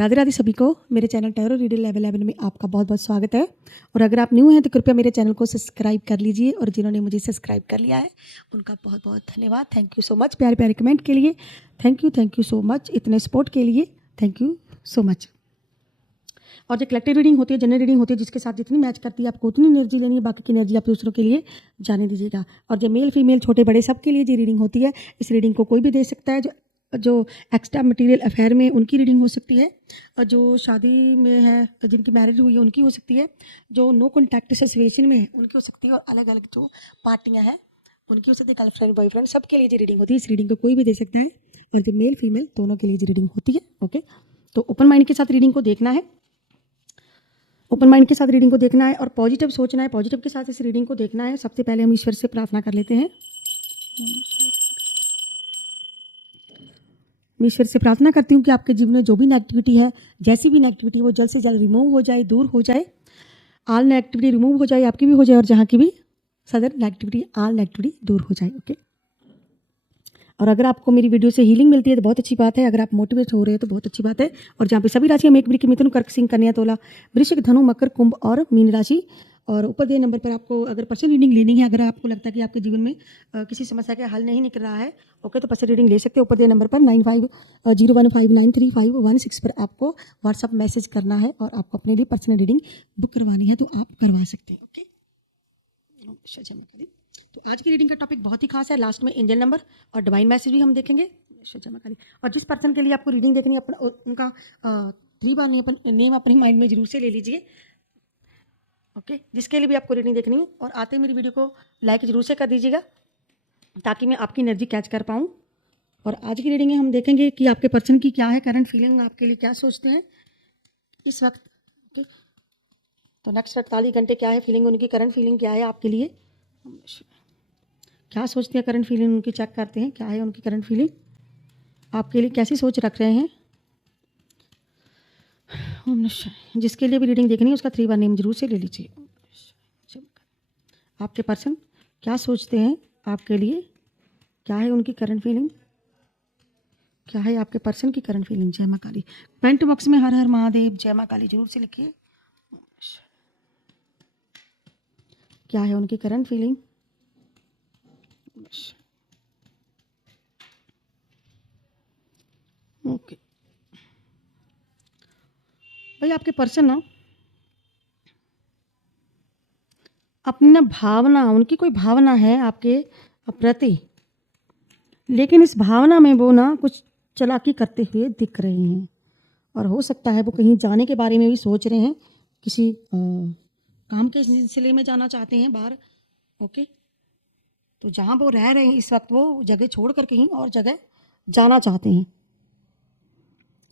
राधे राधे सभी को मेरे चैनल टैरो रीडिंग लेवल 11 में आपका बहुत बहुत स्वागत है। और अगर आप न्यू हैं तो कृपया मेरे चैनल को सब्सक्राइब कर लीजिए, और जिन्होंने मुझे सब्सक्राइब कर लिया है उनका बहुत बहुत धन्यवाद। थैंक यू सो मच प्यारे प्यारे कमेंट के लिए। थैंक यू सो मच इतने सपोर्ट के लिए। Thank you so much. और जो कलेक्टिव रीडिंग होती है, जनरल रीडिंग होती है, जिसके साथ जितनी मैच करती है आपको उतनी एनर्जी लेनी है, बाकी की एनर्जी आप दूसरों के लिए जाने दीजिएगा। और जो मेल फीमेल छोटे बड़े सबके लिए जो रीडिंग होती है, इस रीडिंग को कोई भी दे सकता है। जो एक्स्ट्रा मटेरियल अफेयर में उनकी रीडिंग हो सकती है, और जो शादी में है, जिनकी मैरिज हुई है उनकी हो सकती है, जो नो कॉन्टैक्ट सिचुएशन में है उनकी हो सकती है, और अलग अलग जो पार्टियां हैं उनकी हो सकती है, गर्लफ्रेंड बॉयफ्रेंड सबके लिए जो रीडिंग होती है, इस रीडिंग को कोई भी दे सकता है। और जो मेल फीमेल दोनों के लिए जो रीडिंग होती है। ओके, तो ओपन माइंड के साथ रीडिंग को देखना है, ओपन माइंड के साथ रीडिंग को देखना है, और पॉजिटिव सोचना है, पॉजिटिव के साथ इस रीडिंग को देखना है। सबसे पहले हम ईश्वर से प्रार्थना कर लेते हैं। मैं ईश्वर से प्रार्थना करती हूँ कि आपके जीवन में जो भी नेगेटिविटी है, जैसी भी नेगेटिविटी, वो जल्द से जल्द रिमूव हो जाए, दूर हो जाए। आल नेगेटिविटी रिमूव हो जाए, आपकी भी हो जाए, और जहाँ की भी सदर नेगेटिविटी, आल नेगेटिविटी दूर हो जाए। ओके, और अगर आपको मेरी वीडियो से हीलिंग मिलती है तो बहुत अच्छी बात है। अगर आप मोटिवेट हो रहे हैं तो बहुत अच्छी बात है। और जहाँ पे सभी राशियाँ मेष, वृश्चिक, मिथुन, कर्क, सिंह, कन्या, तुला, वृश्चिक, धनु, मकर, कुंभ और मीन राशि, और ऊपर दिए नंबर पर आपको अगर पर्सनल रीडिंग लेनी है, अगर आपको लगता है कि आपके जीवन में किसी समस्या का हल नहीं निकल रहा है, ओके, तो पर्सनल रीडिंग ले सकते हैं। ऊपर दिए नंबर पर 9501593516 पर आपको व्हाट्सअप मैसेज करना है, और आपको अपने लिए पर्सनल रीडिंग बुक करवानी है तो आप करवा सकते हैं। ओके, तो आज की रीडिंग का टॉपिक बहुत ही खास है। लास्ट में एंजल नंबर और डिवाइन मैसेज भी हम देखेंगे। और जिस पर्सन के लिए आपको रीडिंग देखनी है, अपना उनका 3 बार नेम अपने माइंड में जरूर से ले लीजिए। ओके, जिसके लिए भी आपको रीडिंग देखनी है, और आते मेरी वीडियो को लाइक जरूर से कर दीजिएगा ताकि मैं आपकी एनर्जी कैच कर पाऊँ। और आज की रीडिंग में हम देखेंगे कि आपके पर्सन की क्या है करंट फीलिंग, आपके लिए क्या सोचते हैं इस वक्त। ओके, तो नेक्स्ट 48 घंटे क्या है फीलिंग, उनकी करंट फीलिंग क्या है आपके लिए, क्या सोचते हैं करंट फीलिंग उनकी, चेक करते हैं क्या है उनकी करंट फीलिंग, आपके लिए कैसी सोच रख रहे हैं। जिसके लिए भी रीडिंग देखनी है उसका 3 बार नेम जरूर से ले लीजिए। आपके पर्सन क्या सोचते हैं आपके लिए, क्या है उनकी करंट फीलिंग, क्या है आपके पर्सन की करंट फीलिंग। जय मां काली। कमेंट बॉक्स में हर हर महादेव, जय मां काली जरूर से लिखिए। क्या है उनकी करंट फीलिंग। ओके भाई, आपके पर्सन ना अपनी ना भावना, उनकी कोई भावना है आपके प्रति, लेकिन इस भावना में वो ना कुछ चालाकी करते हुए दिख रहे हैं, और हो सकता है वो कहीं जाने के बारे में भी सोच रहे हैं, किसी काम के सिलसिले में जाना चाहते हैं बाहर। ओके, तो जहाँ वो रह रहे हैं इस वक्त वो जगह छोड़ कर कहीं और जगह जाना चाहते हैं,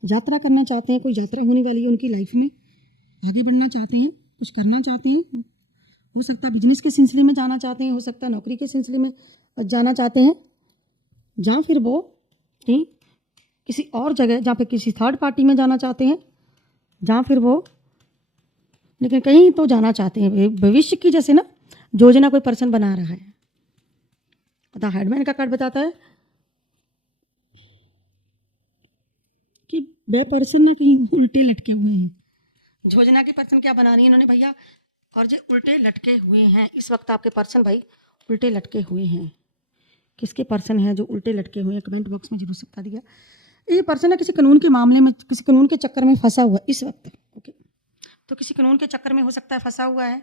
यात्रा करना चाहते हैं। कोई यात्रा होने वाली है उनकी लाइफ में, आगे बढ़ना चाहते हैं, कुछ करना चाहते हैं। हो सकता है बिजनेस के सिलसिले में जाना चाहते हैं, हो सकता है नौकरी के सिलसिले में जाना चाहते हैं, जहाँ फिर वो कहीं किसी और जगह, जहाँ पे किसी थर्ड पार्टी में जाना चाहते हैं, जहाँ फिर वो लेकिन कहीं तो जाना चाहते हैं। भविष्य की जैसे ना योजना कोई पर्सन बना रहा है। द हेडमैन का कार्ड बताता है कि वे पर्सन ना कहीं उल्टे लटके हुए हैं। योजना के पर्सन क्या बना रही है इन्होंने भैया, और जो उल्टे लटके हुए हैं इस वक्त आपके पर्सन भाई उल्टे लटके हुए हैं। किसके पर्सन है जो उल्टे लटके हुए हैं, कमेंट बॉक्स में जरूर से बता दिया। ये पर्सन है किसी कानून के मामले में, किसी कानून के चक्कर में फंसा हुआ इस वक्त। ओके, तो किसी कानून के चक्कर में हो सकता है फंसा हुआ है,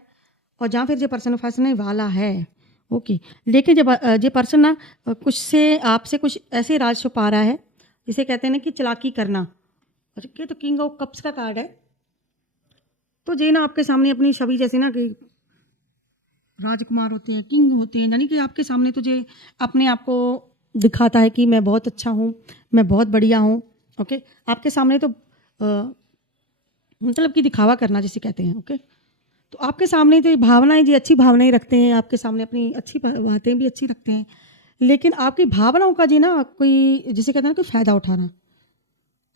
और जहाँ फिर जो पर्सन फंसने वाला है। ओके, लेकिन जब ये पर्सन ना कुछ से आपसे कुछ ऐसे राज छुपा रहा है जिसे कहते हैं ना कि चालाकी करना। और तो किंग ऑफ कप्स का कार्ड है, तो जे ना आपके सामने अपनी छवि जैसे ना कि राजकुमार होते हैं, किंग होते हैं, यानी कि आपके सामने तुझे अपने आप को दिखाता है कि मैं बहुत अच्छा हूँ, मैं बहुत बढ़िया हूँ। ओके, आपके सामने तो मतलब कि दिखावा करना जिसे कहते हैं। ओके, तो आपके सामने तो भावनाएं जी अच्छी भावनाएं रखते हैं, आपके सामने अपनी अच्छी बातें भी अच्छी रखते हैं, लेकिन आपकी भावनाओं का जी ना कोई जिसे कहते हैं ना कोई फ़ायदा उठाना।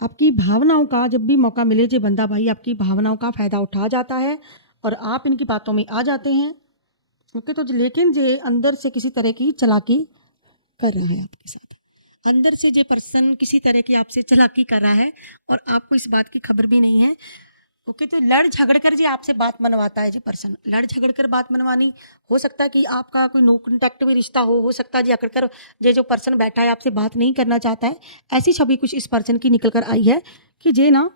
आपकी भावनाओं का जब भी मौका मिले जे बंदा भाई आपकी भावनाओं का फ़ायदा उठा जाता है, और आप इनकी बातों में आ जाते हैं। ओके, तो लेकिन जे अंदर से किसी तरह की चालाकी कर रहा है आपके साथ, अंदर से ये पर्सन किसी तरह की आपसे चालाकी कर रहा है और आपको इस बात की खबर भी नहीं है। ओके, तो लड़ झगड़ कर जी आपसे बात मनवाता है जी पर्सन, लड़ झगड़ कर बात मनवानी। हो सकता है कि आपका कोई नो कॉन्टैक्ट में रिश्ता हो सकता है जी अकड़ कर ये जो पर्सन बैठा है आपसे बात नहीं करना चाहता है। ऐसी छवि कुछ इस पर्सन की निकल कर आई है कि ये ना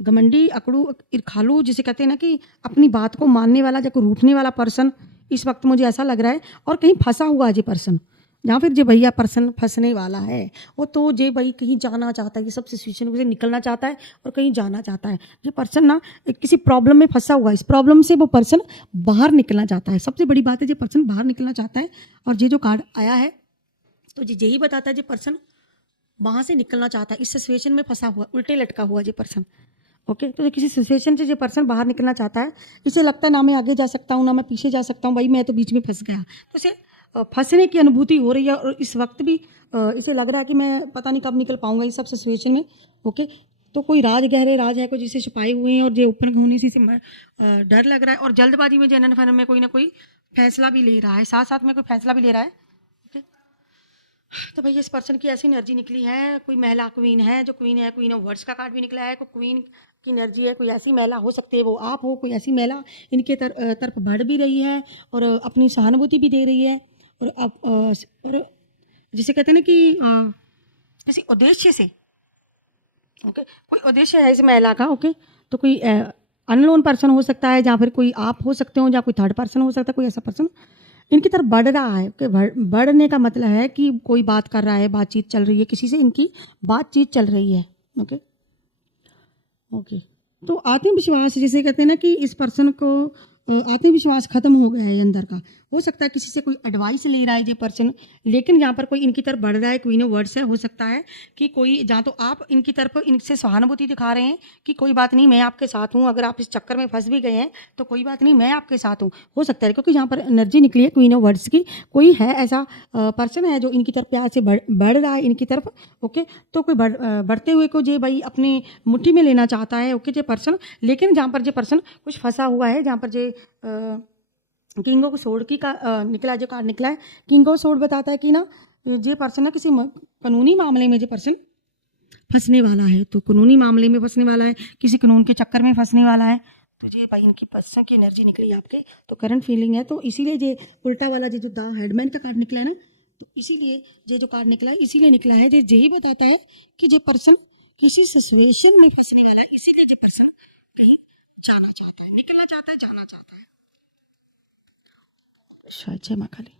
घमंडी अकड़ू ईर्खालू जिसे कहते हैं ना कि अपनी बात को मानने वाला या कोई रूठने वाला पर्सन इस वक्त मुझे ऐसा लग रहा है। और कहीं फंसा हुआ है ये पर्सन, या फिर जे भैया पर्सन फंसने वाला है वो, तो जे भाई कहीं जाना चाहता है, ये सब सिचुएशन से निकलना चाहता है और कहीं जाना चाहता है। ये पर्सन ना किसी प्रॉब्लम में फंसा हुआ है, इस प्रॉब्लम से वो पर्सन बाहर निकलना चाहता है। सबसे बड़ी बात है ये पर्सन बाहर निकलना चाहता है। और ये जो कार्ड आया है तो ये यही बताता है ये पर्सन वहाँ से निकलना चाहता है, इस सिचुएशन में फंसा हुआ, उल्टे लटका हुआ ये पर्सन। ओके, तो किसी सिचुएशन से जो पर्सन बाहर निकलना चाहता है, इसे लगता है ना मैं आगे जा सकता हूँ ना मैं पीछे जा सकता हूँ, भाई मैं तो बीच में फंस गया। तो इसे फंसने की अनुभूति हो रही है और इस वक्त भी इसे लग रहा है कि मैं पता नहीं कब निकल पाऊंगा इस सब सिचुएशन में। ओके, तो कोई राज गहरे राज है कोई जिसे छुपाए हुए हैं और जो ओपन होने से इसे डर लग रहा है और जल्दबाजी में जनन फन में कोई ना कोई फैसला भी ले रहा है, साथ साथ में कोई फैसला भी ले रहा है। ओके, तो भैया इस पर्सन की ऐसी एनर्जी निकली है, कोई महिला क्वीन है, जो क्वीन है क्वीन ऑफ वर्ड्स का कार्ड भी निकला है, कोई क्वीन की एनर्जी है, कोई ऐसी महिला हो सकती है वो आप हो, कोई ऐसी महिला इनके तरफ बढ़ भी रही है और अपनी सहानुभूति भी दे रही है और अब और जिसे कहते हैं ना कि किसी उद्देश्य से। ओके, कोई उद्देश्य है इस महिला का। ओके, तो कोई अननोन पर्सन हो सकता है, या फिर कोई आप हो सकते हो, या कोई थर्ड पर्सन हो सकता है, कोई ऐसा पर्सन इनकी तरफ बढ़ रहा है। ओके, बढ़ने का मतलब है कि कोई बात कर रहा है, बातचीत चल रही है, किसी से इनकी बातचीत चल रही है। ओके ओके, तो आत्मविश्वास जिसे कहते हैं ना कि इस पर्सन को आत्मविश्वास खत्म हो गया है अंदर का। हो सकता है किसी से कोई एडवाइस ले रहा है ये पर्सन, लेकिन यहाँ पर कोई इनकी तरफ बढ़ रहा है, क्वीन ऑफ वर्ड्स है। हो सकता है कि कोई जहाँ तो आप इनकी तरफ इनसे सहानुभूति दिखा रहे हैं कि कोई बात नहीं मैं आपके साथ हूँ, अगर आप इस चक्कर में फंस भी गए हैं तो कोई बात नहीं मैं आपके साथ हूँ। हो सकता है क्योंकि यहाँ पर एनर्जी निकली है क्वीन ऑफ वर्ड्स की, कोई है ऐसा पर्सन है जो इनकी तरफ प्यार से बढ़ रहा है इनकी तरफ। ओके, तो कोई बढ़ते हुए को जे भाई अपनी मुट्ठी में लेना चाहता है। ओके, जे पर्सन, लेकिन जहाँ पर जे पर्सन कुछ फंसा हुआ है, जहाँ पर जे किंग ऑफ सोर्ड की का निकला, जो कार्ड निकला है किंग ऑफ सोर्ड बताता है कि ना ये पर्सन ना किसी कानूनी मामले में जो पर्सन फंसने वाला है, तो कानूनी मामले में फंसने वाला है, किसी कानून के चक्कर में फंसने वाला है। तो ये भाई इनकी पर्सन की एनर्जी निकली आपके, तो करंट फीलिंग है। तो इसीलिए ये उल्टा वाला जो द हेडमैन का कार्ड निकला है ना, तो इसीलिए ये जो कार्ड निकला है इसीलिए निकला है, ये यही बताता है कि ये पर्सन किसी सिचुएशन में फंसने वाला है, इसीलिए ये पर्सन कहीं जाना चाहता है, निकलना चाहता है, जाना चाहता है। शायद जय माँ काली,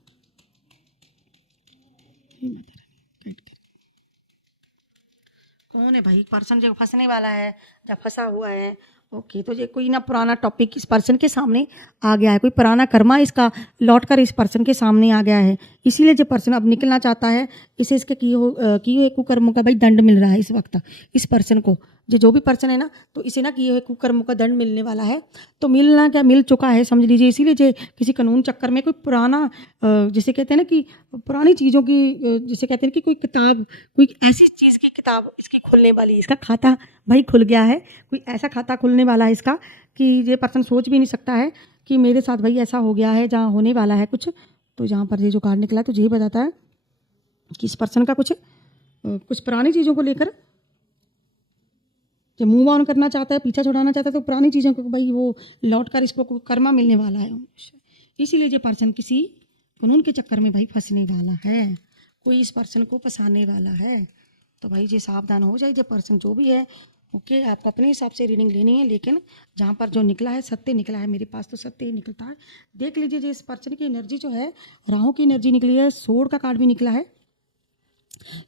कौन है भाई पर्सन जो फंसने वाला है या फंसा हुआ है। ओके, तो ये कोई ना पुराना टॉपिक इस पर्सन के सामने आ गया है, कोई पुराना कर्मा इसका लौट कर इस पर्सन के सामने आ गया है, इसीलिए जो पर्सन अब निकलना चाहता है। इसे इसके किए हुए कुकर्मों का भाई दंड मिल रहा है इस वक्त इस पर्सन को। जो भी पर्सन है ना, तो इसे ना किए हुए कुकर्मों का दंड मिलने वाला है, तो मिलना क्या मिल चुका है समझ लीजिए। इसीलिए जो किसी कानून चक्कर में कोई पुराना जिसे कहते हैं ना कि पुरानी चीज़ों की जिसे कहते हैं कि कोई किताब, कोई ऐसी चीज़ की किताब इसकी खुलने वाली, इसका खाता भाई खुल गया है, कोई ऐसा खाता खुलने वाला है इसका कि ये पर्सन सोच भी नहीं सकता है कि मेरे साथ भाई ऐसा हो गया है, जहाँ होने वाला है कुछ। तो जहाँ पर ये जो कार्ड निकला है तो यही बताता है कि इस पर्सन का कुछ पुरानी चीज़ों को लेकर जब मूव ऑन करना चाहता है, पीछा छुड़ाना चाहता है, तो पुरानी चीज़ों को भाई वो लौट कर इसको कर्मा मिलने वाला है। इसीलिए ये पर्सन किसी कानून के चक्कर में भाई फंसने वाला है, कोई इस पर्सन को फंसाने वाला है। तो भाई ये सावधान हो जाए, ये पर्सन जो भी है। ओके, आपको अपने हिसाब से रीडिंग लेनी है, लेकिन जहाँ पर जो निकला है सत्य निकला है, मेरे पास तो सत्य ही निकलता है। देख लीजिए जो इस पर्सन की एनर्जी जो है, राहु की एनर्जी निकली है, सोर्ड का कार्ड भी निकला है।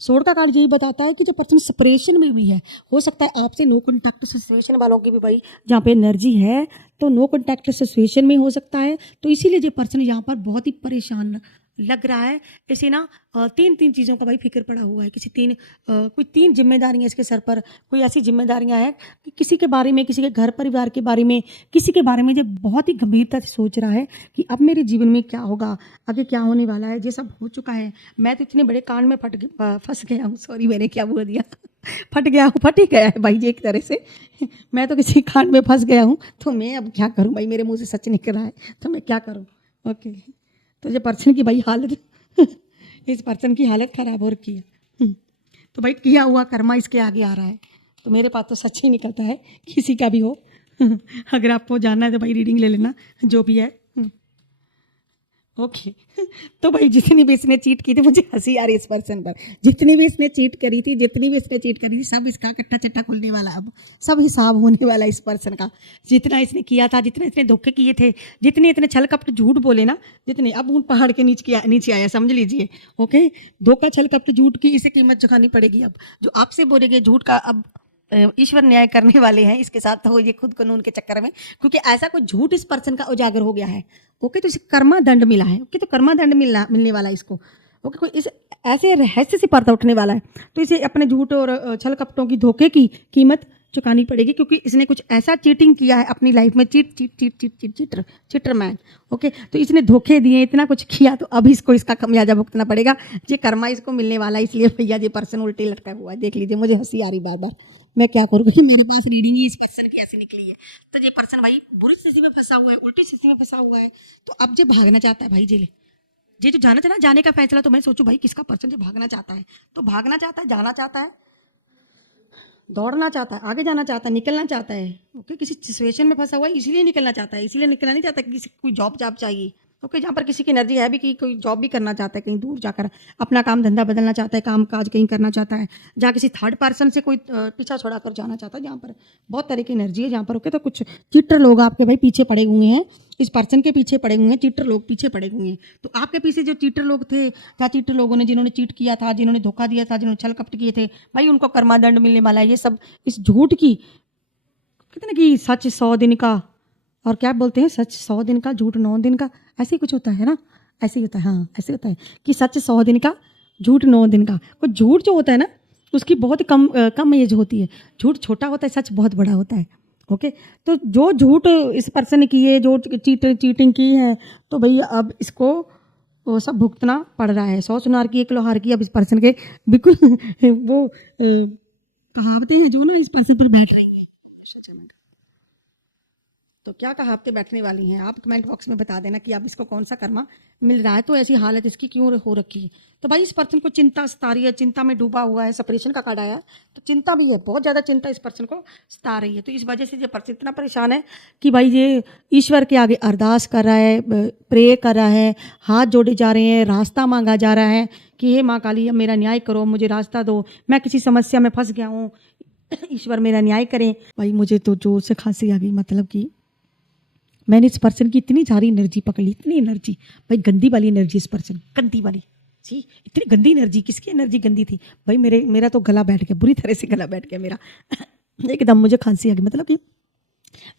सोर्ड का कार्ड यही बताता है कि जो पर्सन सेपरेशन में भी है, हो सकता है आपसे नो कॉन्टैक्ट सिचुएशन वालों की भी भाई जहाँ पे एनर्जी है, तो नो कॉन्टैक्ट सिचुएशन में हो सकता है। तो इसीलिए जो पर्सन यहाँ पर बहुत ही परेशान लग रहा है। इसे ना तीन चीज़ों का भाई फिक्र पड़ा हुआ है, कोई तीन जिम्मेदारियाँ इसके सर पर, कोई ऐसी जिम्मेदारियाँ हैं कि किसी के बारे में, किसी के घर परिवार के बारे में, किसी के बारे में जो बहुत ही गंभीरता से सोच रहा है कि अब मेरे जीवन में क्या होगा, आगे क्या होने वाला है। ये सब हो चुका है, मैं तो इतने बड़े कांड में फंस गया हूँ, सॉरी मैंने क्या बोल दिया फट ही गया है भाई जी एक तरह से मैं तो किसी कांड में फंस गया हूँ, तो मैं अब क्या करूँ भाई, मेरे मुँह से सच निकल रहा है, तो मैं क्या करूँ। ओके, तो ये पर्सन की भाई हालत इस पर्सन की हालत ख़राब हो रखी है। तो भाई किया हुआ कर्मा इसके आगे आ रहा है। तो मेरे पास तो सच ही निकलता है, किसी का भी हो। अगर आपको जानना है तो भाई रीडिंग ले लेना, जो भी है। ओके। तो भाई जितनी भी इसने चीट की थी, मुझे हंसी आ रही है इस पर्सन पर। जितनी भी इसने चीट करी थी, जितनी भी इसने चीट करी थी, सब इसका कट्टा चट्टा खुलने वाला, अब सब हिसाब होने वाला इस पर्सन का। जितना इसने किया था, जितने इसने धोखे किए थे, जितने इतने छल कपट झूठ बोले ना, जितने, अब उन पहाड़ के नीचे आया, समझ लीजिए। ओके, धोखा छल कपट झूठ की इसे कीमत चुकानी पड़ेगी। अब जो आपसे बोलेंगे झूठ का, अब ईश्वर न्याय करने वाले हैं इसके साथ, तो ये खुद कानून के चक्कर में, क्योंकि ऐसा कोई झूठ इस पर्सन का उजागर हो गया है। ओके, तो इसे कर्मा दंड मिला है। ओके, तो कर्मा दंड मिलने वाला है इसको। ओके, कोई इस ऐसे रहस्य से पर्दा उठने वाला है, तो इसे अपने झूठ और छल कपटों की, धोखे की कीमत चुकानी पड़ेगी, क्योंकि इसने कुछ ऐसा चीटिंग किया है अपनी लाइफ में। Cheater man. ओके, तो इसने धोखे दिए, इतना कुछ किया, तो अब इसको इसका खमियाजा भुगतना पड़ेगा। ये कर्मा इसको मिलने वाला है। इसलिए भैया ये पर्सन उल्टे लटका हुआ है, देख लीजिए। मुझे हंसी आ रही बार बार, मैं क्या करूँ, क्योंकि मेरे पास रीडिंग ही इस पर्सन की ऐसी निकली है। तो ये पर्सन भाई बुरी स्थिति में फंसा हुआ है, उल्टी स्थिति में फंसा हुआ है। तो अब ये भागना चाहता है भाई जेल। ये जो जाना चाहता है, जाने का फैसला, तो मैं सोचूं भाई किसका पर्सन जो भागना चाहता है, तो भागना चाहता है, जाना चाहता है, दौड़ना चाहता है, आगे जाना चाहता है, निकलना चाहता है। ओके, किसी सिचुएशन में फंसा हुआ है, इसलिए निकलना चाहता है। इसलिए निकलना नहीं चाहता कि किसी कोई जॉब चाहिए। ओके, जहाँ पर किसी की एनर्जी है भी कि कोई जॉब भी करना चाहता है, कहीं दूर जाकर अपना काम धंधा बदलना चाहता है, काम काज कहीं करना चाहता है, जहाँ किसी थर्ड पर्सन से कोई पीछा छोड़ा कर जाना चाहता है, जहाँ पर बहुत तरह की एनर्जी है, जहाँ पर। ओके, तो कुछ चीटर लोग आपके भाई पीछे पड़े हुए हैं, इस पर्सन के पीछे पड़े हुए हैं, चीटर लोग पीछे पड़े हुए हैं। तो आपके पीछे जो चीटर लोग थे, क्या चीटर लोगों ने, जिन्होंने चीट किया था, जिन्होंने धोखा दिया था, जिन्होंने छल कपट किए थे, भाई उनको कर्मादंड मिलने वाला है। ये सब इस झूठ की, कहते ना कि सच 100 दिन का, और क्या बोलते हैं, सच 100 दिन का, झूठ 9 दिन का, ऐसे ही कुछ होता है ना, ऐसे ही होता है। हाँ, ऐसे होता है कि सच 100 दिन का, झूठ 9 दिन का। कोई झूठ जो होता है ना, उसकी बहुत कम एज होती है। झूठ छोटा होता है, सच बहुत बड़ा होता है। ओके, तो जो झूठ इस पर्सन ने किए, जो चीटिंग की है, तो भैया अब इसको वो सब भुगतना पड़ रहा है। 100 सुनार की 1 लोहार की, अब इस पर्सन के बिल्कुल वो कहावतें हैं जो ना इस पर्सन पर बैठ रही हैं। तो क्या कहावतें बैठने वाली हैं, आप कमेंट बॉक्स में बता देना कि आप इसको कौन सा कर्मा मिल रहा है, तो ऐसी हालत इसकी क्यों हो रखी है। तो भाई इस पर्सन को चिंता सता रही है, चिंता में डूबा हुआ है, सेपरेशन का कार्ड आया है, तो चिंता भी है, बहुत ज़्यादा चिंता इस पर्सन को सता रही है। तो इस वजह से ये पर्सन इतना परेशान है कि भाई ये ईश्वर के आगे अरदास कर रहा है, प्रे कर रहा है, हाथ जोड़े जा रहे हैं, रास्ता मांगा जा रहा है कि हे माँ काली, अब मेरा न्याय करो, मुझे रास्ता दो, मैं किसी समस्या में फंस गया हूँ, ईश्वर मेरा न्याय करें। भाई मुझे तो जोर से खांसी आ गई, मतलब कि मैंने इस पर्सन की इतनी सारी एनर्जी पकड़ ली, इतनी एनर्जी, भाई गंदी वाली एनर्जी इस पर्सन, गंदी वाली जी, इतनी गंदी एनर्जी। किसकी एनर्जी गंदी थी भाई? मेरा तो गला बैठ गया, बुरी तरह से गला बैठ गया मेरा। एकदम मुझे खांसी आ गई, मतलब कि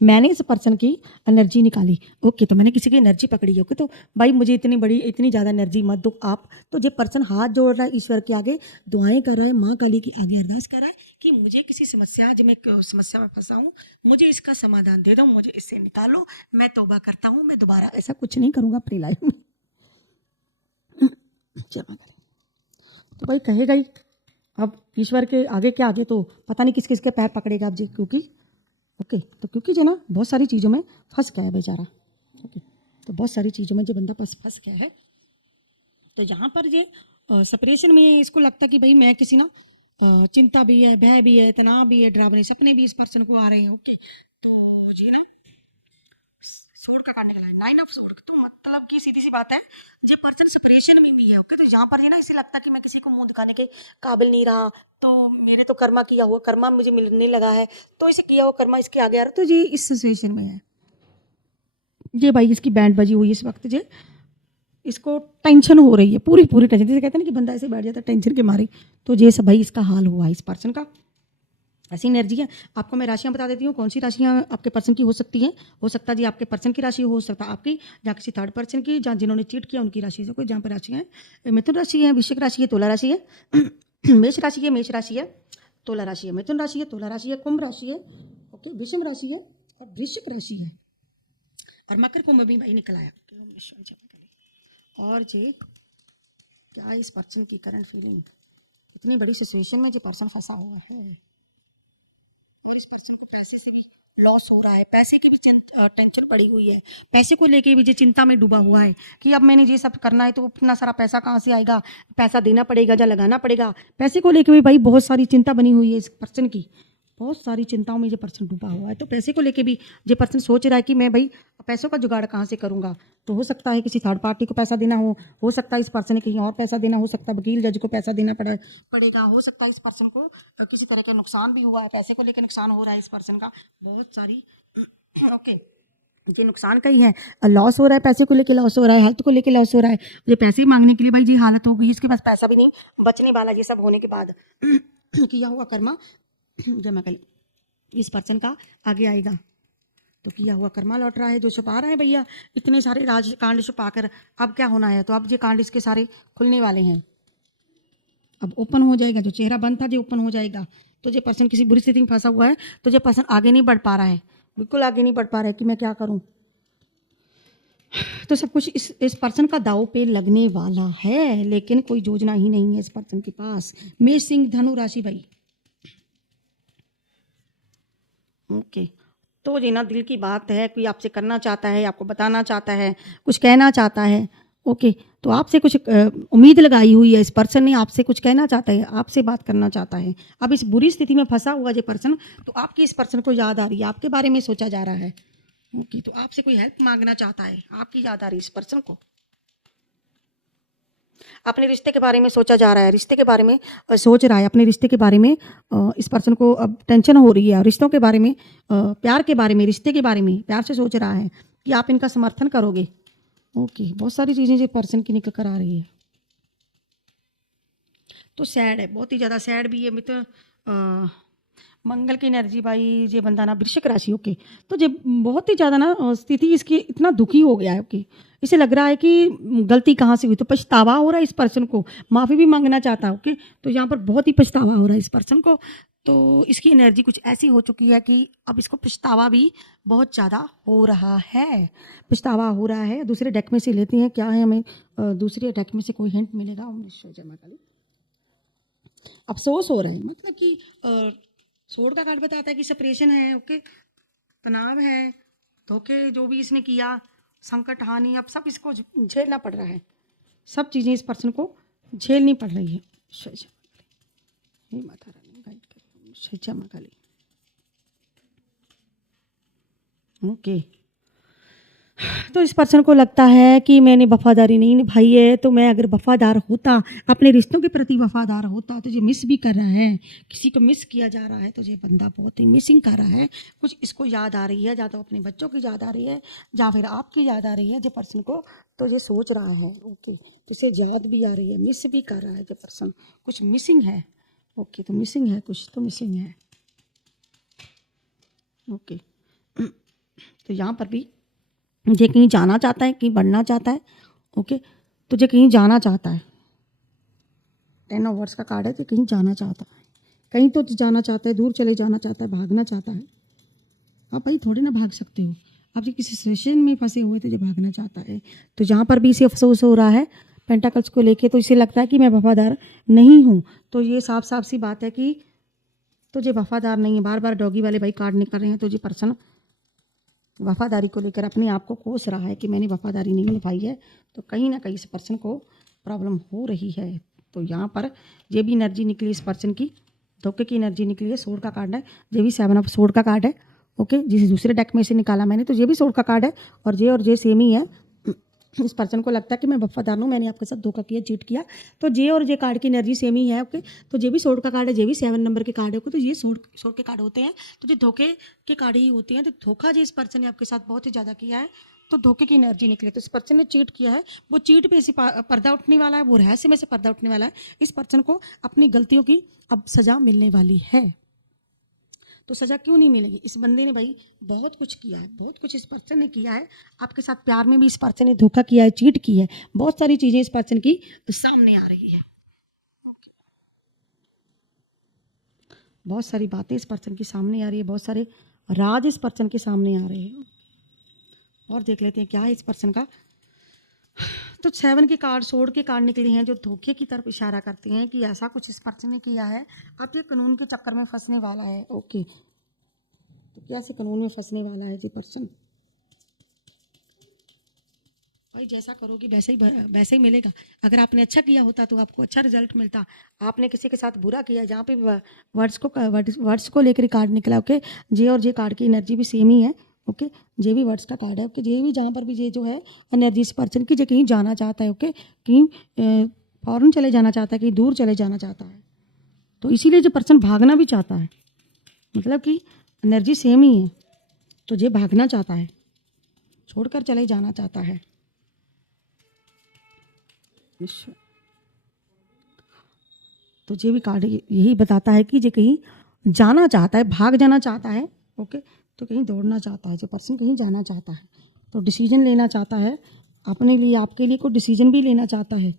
मैंने इस पर्सन की एनर्जी निकाली। ओके, तो मैंने किसी की एनर्जी पकड़ी। ओके, तो भाई मुझे इतनी ज़्यादा एनर्जी मत दो आप। तो जो पर्सन हाथ जोड़ रहा है ईश्वर के आगे, दुआएं कर रहा है, माँ काली के आगे अरदास कर रहा है कि मुझे किसी समस्या, जब मैं एक समस्या में फंसा हूँ, मुझे इसका समाधान दे दो, मुझे इससे निकालो, मैं तौबा करता हूँ, मैं दोबारा ऐसा कुछ नहीं करूँगा अपनी लाइफ में। क्षमा करें। तो भाई कहेगा ही, अब ईश्वर के आगे क्या, आगे तो पता नहीं किस किस के पैर पकड़ेगा अब जी, क्योंकि ओके, तो क्योंकि जो ना बहुत सारी चीज़ों में फंस गया है बेचारा। ओके, तो बहुत सारी चीज़ों में जो बंदा फंस गया है, तो यहाँ पर ये सेपरेशन में इसको लगता है कि भाई मैं किसी ना चिंता भी है, भय भी है, तनाव भी है, डरावनी सपने भी इस पर्सन को आ रहे हैं। ओके, तो ये ना सूट का कार्ड निकला है, 9 ऑफ सूट। तो मतलब कि सीधी सी बात है, ये पर्सन सेपरेशन में भी है। ओके, तो यहाँ पर ये ना इसे लगता है कि मैं किसी को मुंह दिखाने के काबिल नहीं रहा, तो मेरे तो कर्मा किया हुआ कर्मा मुझे मिलने लगा है, तो इसे किया हुआ कर्मा इसके आगे आ रहा है। तो ये इस सिचुएशन में है। ये भाई इसकी बैंड बजी हुई इस वक्त, ये इसको टेंशन हो रही है, पूरी पूरी टेंशन। जैसे कहते हैं ना कि बंदा ऐसे बैठ जाता है टेंशन के मारे, तो ये सब भाई इसका हाल हुआ है इस पर्सन का। ऐसी एनर्जी है। आपको मैं राशियां बता देती हूँ, कौन सी राशियां आपके पर्सन की हो सकती हैं। हो सकता है जी आपके पर्सन की राशि हो सकता है आपकी, जहाँ किसी थर्ड पर्सन की, जहाँ जिन्होंने चीट किया उनकी राशि से कोई, जहाँ पर राशि है मिथुन राशि है, वृश्चिक राशि है, तुला राशि है, मेष राशि है, मेष राशि है, तुला राशि है, मिथुन राशि है, तुला राशि है, कुंभ राशि है, ओके, विषम राशि है और वृश्चिक राशि है, और मकर कुंभ भी भाई निकल आया। और जी क्या इस पर्सन की करंट फीलिंग, इतनी बड़ी सिचुएशन में जो पर्सन फंसा हुआ है, और इस पर्सन को पैसे से भी लॉस हो रहा है, पैसे की भी टेंशन पड़ी हुई है, पैसे को लेके भी ये चिंता में डूबा हुआ है कि अब मैंने ये सब करना है तो इतना सारा पैसा कहाँ से आएगा, पैसा देना पड़ेगा या लगाना पड़ेगा। पैसे को लेके भी भाई बहुत सारी चिंता बनी हुई है इस पर्सन की, बहुत सारी चिंताओं में ये पर्सन डूबा हुआ है। तो पैसे को लेके भी ये पर्सन सोच रहा है कि मैं भाई पैसों का जुगाड़ कहाँ से करूंगा। तो हो सकता है किसी थर्ड पार्टी को पैसा देना हो सकता है इस पर्सन ने कहीं और पैसा देना, हो सकता है वकील जज को पैसा देना पड़ेगा, हो सकता है इस पर्सन को किसी तरह का नुकसान भी हुआ है, पैसे को लेकर नुकसान हो रहा है इस पर्सन का बहुत सारी ओके जो नुकसान का ही है, लॉस हो रहा है, पैसे को लेके लॉस हो रहा है, हेल्थ को लेके लॉस हो रहा है, मुझे पैसे मांगने के लिए भाई जी हालत हो गई, इसके पास पैसा भी नहीं बचने वाला ये सब होने के बाद किया हुआ कर्मा जमा कर इस पर्सन का आगे आएगा। तो किया हुआ कर्मा लौट रहा है, जो छुपा रहा है भैया इतने सारे राज कांड छुपा कर, अब क्या होना है, तो अब ये कांड इसके सारे खुलने वाले हैं, अब ओपन हो जाएगा, जो चेहरा बंद था जो ओपन हो जाएगा। तो जो पर्सन किसी बुरी स्थिति में फंसा हुआ है, तो जो पर्सन आगे नहीं बढ़ पा रहा है, बिल्कुल आगे नहीं बढ़ पा रहा है कि मैं क्या करूं, तो सब कुछ इस पर्सन का दाव पे लगने वाला है, लेकिन कोई योजना ही नहीं है इस पर्सन के पास। मेष सिंह धनु राशि भाई ओके तो ये ना दिल की बात है, कोई आपसे करना चाहता है, आपको बताना चाहता है, कुछ कहना चाहता है ओके तो आपसे कुछ उम्मीद लगाई हुई है, इस पर्सन ने आपसे कुछ कहना चाहता है, आपसे बात करना चाहता है। अब इस बुरी स्थिति में फंसा हुआ ये पर्सन, तो आपकी इस पर्सन को याद आ रही है, आपके बारे में सोचा जा रहा है ओके तो आपसे कोई हेल्प मांगना चाहता है, आपकी याद आ रही है इस पर्सन को, अपने रिश्ते के बारे में सोचा जा रहा है, रिश्ते के बारे में सोच रहा है, अपने रिश्ते के बारे में इस पर्सन को अब टेंशन हो रही है, रिश्तों के बारे में, प्यार के बारे में, रिश्ते के बारे में प्यार से सोच रहा है कि आप इनका समर्थन करोगे ओके बहुत सारी चीज़ें जो पर्सन की निकल कर आ रही है। तो सैड है, बहुत ही ज़्यादा सैड भी है मित्र। मंगल की एनर्जी भाई ये बंदा ना वृश्चिक राशि ओके तो ये बहुत ही ज़्यादा ना स्थिति इसकी इतना दुखी हो गया है ओके इसे लग रहा है कि गलती कहाँ से हुई, तो पछतावा हो रहा है इस पर्सन को, माफ़ी भी मांगना चाहता है ओके तो यहाँ पर बहुत ही पछतावा हो रहा है इस पर्सन को। तो इसकी एनर्जी कुछ ऐसी हो चुकी है कि अब इसको पछतावा भी बहुत ज़्यादा हो रहा है, पछतावा हो रहा है। दूसरे डेक में से लेते हैं क्या है, हमें दूसरे डेक में से कोई हिंट मिलेगा। जमा कर अफसोस हो रहा है, मतलब कि सोड का कार्ड बताता है कि सेपरेशन है ओके तनाव है, धोखे जो भी इसने किया, संकट हानि, अब सब इसको झेलना पड़ रहा है, सब चीज़ें इस पर्सन को झेलनी पड़ रही है। हे माता रानी गाइड करो, जमा काली ओके तो इस पर्सन को लगता है कि मैंने वफादारी नहीं निभाई है, तो मैं अगर वफादार होता, अपने रिश्तों के प्रति वफादार होता, तो ये मिस भी कर रहा है, किसी को मिस किया जा रहा है, तो ये बंदा बहुत ही मिसिंग कर रहा है, कुछ इसको याद आ रही है, या तो अपने बच्चों की याद आ रही है या फिर आपकी याद आ रही है जो पर्सन को, तो ये सोच रहा है ओके तो इसे याद भी आ रही है, मिस भी कर रहा है जो पर्सन, कुछ मिसिंग है ओके तो मिसिंग है, कुछ तो मिसिंग है ओके तो यहाँ पर भी ये कहीं जाना चाहता है, कहीं बढ़ना चाहता है ओके तो ये कहीं जाना चाहता है, 10 ऑफ वर्ड्स का कार्ड है, तो कहीं जाना चाहता है, कहीं तो जाना चाहता है, दूर चले जाना चाहता है, भागना चाहता है। आप भाई थोड़ी ना भाग सकते हो, आप ये किसी सिचुएशन में फंसे हुए तो ये भागना चाहता है। तो जहाँ पर भी इसे अफसोस हो रहा है पेंटाकल्स को लेके, तो इसे लगता है कि मैं वफादार नहीं हूँ, तो ये साफ साफ सी बात है कि तो ये वफादार नहीं है। बार बार डॉगी वाले भाई कार्ड निकल रहे हैं, तो ये पर्सन वफादारी को लेकर अपने आप को कोस रहा है कि मैंने वफादारी नहीं निभाई है, तो कहीं ना कहीं इस पर्सन को प्रॉब्लम हो रही है। तो यहाँ पर ये भी एनर्जी निकली इस पर्सन की, धोखे की एनर्जी निकली है, सोड का कार्ड है, ये भी 7 ऑफ सोड का कार्ड है ओके जिसे दूसरे डेक में से निकाला मैंने, तो ये भी सोड का कार्ड है और ये सेम ही है। इस पर्सन को लगता है कि मैं वफादार हूँ, मैंने आपके साथ धोखा किया, चीट किया, तो जे और जे कार्ड की एनर्जी सेम ही है ओके तो जे भी सोड का कार्ड है, जे भी 7 नंबर के कार्ड है ओके तो ये सोड के कार्ड होते हैं, तो ये धोखे के कार्ड ही होते हैं। तो धोखा जो इस पर्सन ने आपके साथ बहुत ही ज़्यादा किया है, तो धोखे की एनर्जी निकली, तो इस पर्सन ने चीट किया है, वो चीट पे से पर्दा उठने वाला है, वो रहस्य में से पर्दा उठने वाला है। इस पर्सन को अपनी गलतियों की अब सज़ा मिलने वाली है। तो सज़ा क्यों नहीं मिलेगी, इस बंदे ने भाई बहुत कुछ किया है, बहुत कुछ इस पर्सन ने किया है, आपके साथ प्यार में भी इस पर्सन ने धोखा किया है, चीट की है, बहुत सारी चीज़ें इस पर्सन की सामने आ रही है बहुत सारी बातें इस पर्सन की सामने आ रही है, बहुत सारे राज इस पर्सन के सामने आ रहे हैं। और देख लेते हैं क्या है इस पर्सन का। तो 7 के कार्ड, सोड के कार्ड निकले हैं जो धोखे की तरफ इशारा करते हैं कि ऐसा कुछ इस पर्सन ने किया है, अब ये कानून के चक्कर में फंसने वाला है ओके कैसे कानून में फंसने वाला है ये पर्सन। भाई जैसा करोगे वैसे ही मिलेगा। अगर आपने अच्छा किया होता तो आपको अच्छा रिजल्ट मिलता। आपने किसी के साथ बुरा किया, जहाँ पे वर्ड्स को लेकर कार्ड निकला, ओके। जे और जे कार्ड की एनर्जी भी सेम ही है, ओके। जे भी वर्ड्स का कार्ड है, ओके। जे भी जहाँ पर भी ये जो है एनर्जी इस पर्सन की, जो कहीं जाना चाहता है, ओके, कहीं फॉरेन चले जाना चाहता है, कहीं दूर चले जाना चाहता है, तो इसीलिए जो पर्सन भागना भी चाहता है, मतलब कि एनर्जी सेम ही है, तो ये भागना चाहता है, छोड़कर चले जाना चाहता है। तो ये भी कार्ड यही बताता है कि ये कहीं जाना चाहता है, भाग जाना चाहता है, ओके। तो कहीं दौड़ना चाहता है, जो पर्सन कहीं जाना चाहता है, तो डिसीजन लेना चाहता है अपने लिए, आपके लिए कोई डिसीजन भी लेना चाहता है,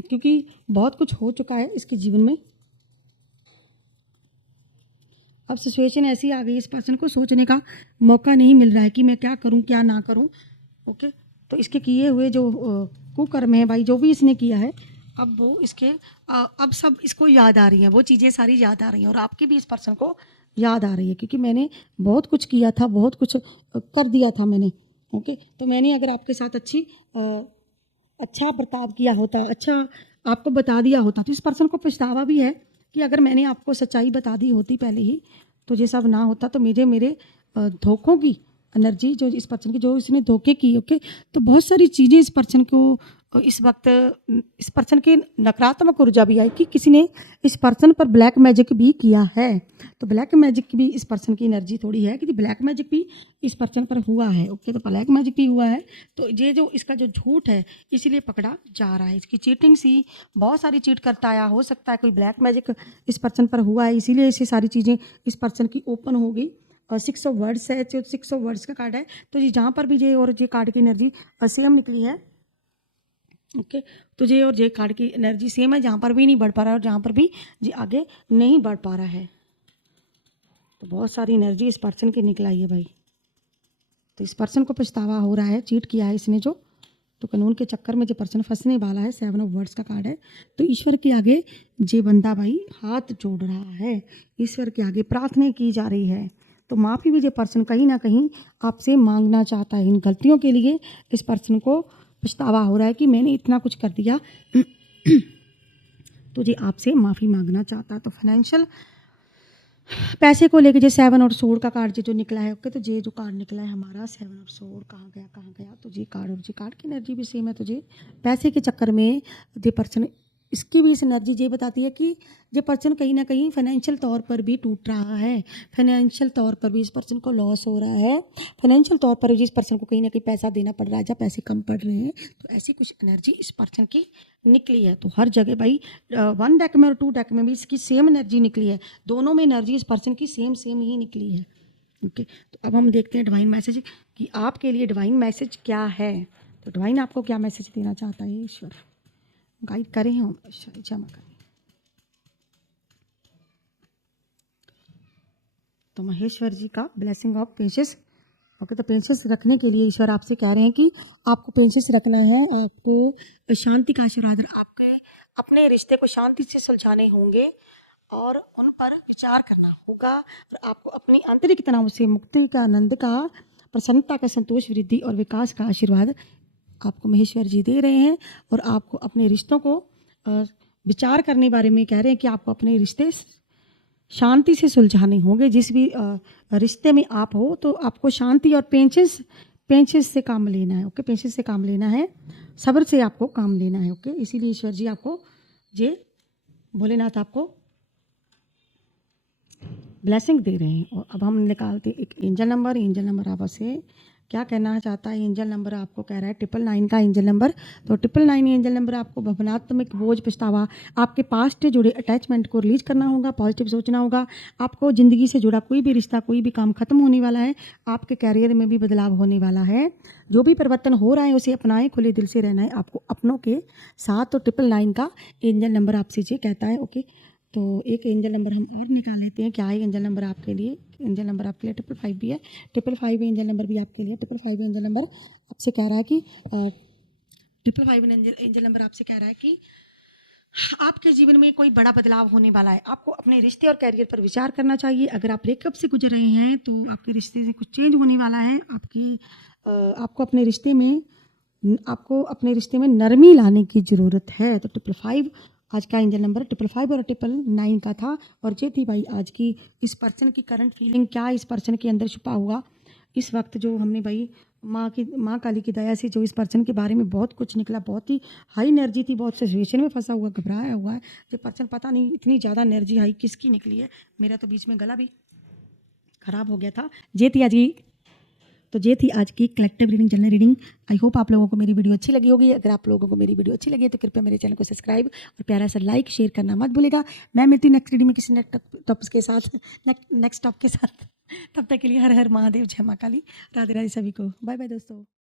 क्योंकि बहुत कुछ हो चुका है इसके जीवन में। अब सिचुएशन ऐसी आ गई, इस पर्सन को सोचने का मौका नहीं मिल रहा है कि मैं क्या करूं क्या ना करूं, ओके। तो इसके किए हुए जो कुकर्म है भाई, जो भी इसने किया है, अब वो इसके अब सब इसको याद आ रही हैं, वो चीज़ें सारी याद आ रही हैं, और आपकी भी इस पर्सन को याद आ रही है, क्योंकि मैंने बहुत कुछ किया था, बहुत कुछ कर दिया था मैंने, ओके। तो मैंने अगर आपके साथ अच्छा बर्ताव किया होता, अच्छा आपको बता दिया होता, तो इस पर्सन को पछतावा भी है कि अगर मैंने आपको सच्चाई बता दी होती पहले ही, तो ये सब ना होता, तो मेरे धोखों की एनर्जी जो इस पर्सन की, जो इसने धोखे की, ओके। तो बहुत सारी चीज़ें इस पर्सन को इस वक्त, इस पर्सन के नकारात्मक ऊर्जा भी आई कि किसी ने इस पर्सन पर ब्लैक मैजिक भी किया है। तो ब्लैक मैजिक भी इस पर्सन की एनर्जी थोड़ी है कि ब्लैक मैजिक भी इस पर्सन पर हुआ है, ओके। तो ब्लैक मैजिक भी हुआ है, तो ये जो इसका जो झूठ है इसीलिए पकड़ा जा रहा है, इसकी चीटिंग सी बहुत सारी चीट करता आया, हो सकता है कोई ब्लैक मैजिक इस पर्सन पर हुआ है, इसीलिए ऐसी सारी चीज़ें इस पर्सन की ओपन हो गई। और 6 ऑफ वर्ड्स है, जो 6 ऑफ वर्ड्स का कार्ड है, तो ये जहाँ पर भी ये और ये कार्ड की एनर्जी सेम निकली है, ओके। तो ये और ये कार्ड की एनर्जी सेम है, जहाँ पर भी नहीं बढ़ पा रहा है और जहाँ पर भी ये आगे नहीं बढ़ पा रहा है। तो बहुत सारी एनर्जी इस पर्सन की निकल आई है भाई। तो इस पर्सन को पछतावा हो रहा है, चीट किया है इसने जो, तो कानून के चक्कर में जो पर्सन फंसने वाला है। 7 ऑफ वर्ड्स का कार्ड है, तो ईश्वर के आगे जे बंदा भाई हाथ जोड़ रहा है, ईश्वर के आगे प्रार्थना की जा रही है। तो माफ़ी भी जो पर्सन कहीं ना कहीं आपसे मांगना चाहता है, इन गलतियों के लिए इस पर्सन को पछतावा हो रहा है कि मैंने इतना कुछ कर दिया, तो ये आपसे माफ़ी मांगना चाहता है। तो फाइनेंशियल पैसे को लेके जो 7 और सोड का कार्ड जो निकला है, ओके। तो ये जो कार्ड निकला है हमारा 7 और सोड, कहाँ गया, तो ये कार्ड और ये कार्ड की एनर्जी भी सेम है। तो ये पैसे के चक्कर में ये पर्सन, इसकी भी इस एनर्जी ये बताती है कि ये पर्सन कहीं ना कहीं फाइनेंशियल तौर पर भी टूट रहा है, फाइनेंशियल तौर पर भी इस पर्सन को लॉस हो रहा है, फाइनेंशियल तौर पर भी इस पर्सन को कहीं ना कहीं पैसा देना पड़ रहा है, जब पैसे कम पड़ रहे हैं। तो ऐसी कुछ एनर्जी इस पर्सन की निकली है। तो हर जगह भाई 1 डेक में और 2 डेक में भी इसकी सेम एनर्जी निकली है, दोनों में एनर्जी इस पर्सन की सेम ही निकली है, ओके। तो अब हम देखते हैं डिवाइन मैसेज कि आपके लिए डिवाइन मैसेज क्या है। तो डिवाइन आपको क्या मैसेज देना चाहता है, ईश्वर गाइड करें हम, क्षमा करें। तो महेश्वर जी का ब्लेसिंग ऑफ पेशेंस, ओके। तो पेशेंस रखने के लिए ईश्वर आपसे कह रहे हैं कि आपको पेशेंस रखना है, आपको शांति का आशीर्वाद, आपके अपने रिश्ते को शांति से सुलझाने होंगे और उन पर विचार करना होगा, और आपको अपनी आंतरिक तनाव से मुक्ति का, आनंद का, प्रसन्नता का, संतोष, वृद्धि और विकास का आशीर्वाद आपको महेश्वर जी दे रहे हैं। और आपको अपने रिश्तों को विचार करने बारे में कह रहे हैं कि आपको अपने रिश्ते शांति से सुलझाने होंगे। जिस भी रिश्ते में आप हो, तो आपको शांति और पेशेंस से काम लेना है, ओके। पेशेंस से काम लेना है, सब्र से आपको काम लेना है, ओके। इसीलिए ईश्वर जी आपको ये भोलेनाथ आपको ब्लेसिंग दे रहे हैं। और अब हम निकालते एक एंजल नंबर आपसे क्या कहना चाहता है। एंजल नंबर आपको कह रहा है 999 का एंजल नंबर। तो 999 एंजल नंबर आपको भावनात्मक बोझ, पछतावा, आपके पास्ट से जुड़े अटैचमेंट को रिलीज करना होगा, पॉजिटिव सोचना होगा। आपको ज़िंदगी से जुड़ा कोई भी रिश्ता, कोई भी काम खत्म होने वाला है, आपके कैरियर में भी बदलाव होने वाला है। जो भी परिवर्तन हो रहा है उसे अपनाएं, खुले दिल से रहना है आपको अपनों के साथ। तो 999 का एंजल नंबर आपसे ये कहता है, ओके। तो एक एंजल नंबर हम और निकाल लेते हैं, क्या है एंजल नंबर आपके लिए। एंजल नंबर आपके लिए 555 भी है, 555 एंजल नंबर भी आपके लिए। 555 एंजल नंबर आपसे कह रहा है कि 555 एंजल नंबर आपसे कह रहा है कि आपके जीवन में कोई बड़ा बदलाव होने वाला है। आपको अपने रिश्ते और करियर पर विचार करना चाहिए। अगर आप ब्रेकअप से गुजर रहे हैं तो आपके रिश्ते से कुछ चेंज होने वाला है। आपको अपने रिश्ते में नरमी लाने की ज़रूरत है। तो 555 आज का एंजल नंबर 555 और 999 का था। और ये थी भाई आज की इस पर्सन की करंट फीलिंग, क्या इस पर्सन के अंदर छुपा हुआ इस वक्त जो हमने भाई माँ काली की दया से जो इस पर्सन के बारे में बहुत कुछ निकला। बहुत ही हाई एनर्जी थी, बहुत सिचुएशन में फंसा हुआ, घबराया हुआ है ये पर्सन। पता नहीं इतनी ज़्यादा एनर्जी हाई किसकी निकली है। मेरा तो बीच में गला भी खराब हो गया था। ये थी आज की collective reading, general reading. I hope आप लोगों को मेरी वीडियो अच्छी लगी होगी। अगर आप लोगों को मेरी वीडियो अच्छी लगी है तो कृपया मेरे चैनल को सब्सक्राइब और प्यारा सा लाइक शेयर करना मत भूलेगा। मैं मिलती हूँ नेक्स्ट रीडिंग में किसी नेक्स्ट टॉप के साथ। तब तक के लिए हर हर महादेव, जय माँ काली, राधे राधे सभी को। बाय बाय दोस्तों।